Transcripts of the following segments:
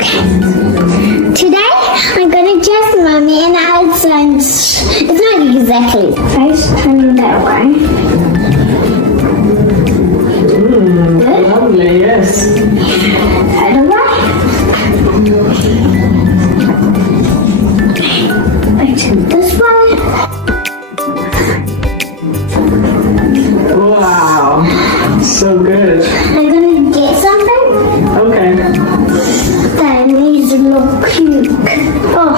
Today, I'm gonna dress Mommy and it's not exactly face, turning that way. Good? Lovely, yes. Other way. I turn this way. Wow, so good. I'm gonna get something Okay. that needs to look cute. Oh,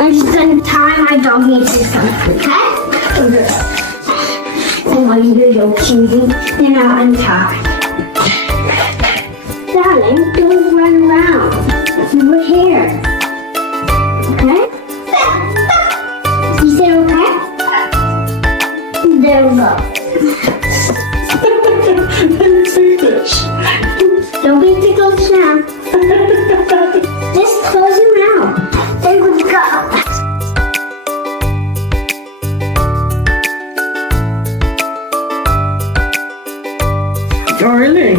I'm just gonna tie my doggy to something, okay? And while you do your cutie, then I'll untie. Darling, don't run around. We're here. Okay? You say okay? There we go. Don't be ticklish now. Just close your mouth. There we go. Oh, really?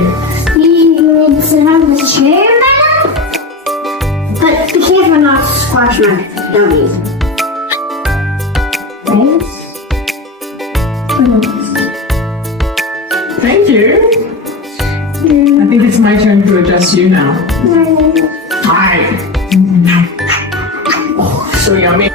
You need to have the chair better? But be careful not to squash my doggy. Thank you. I think it's my turn to adjust you now. Hi. So yummy.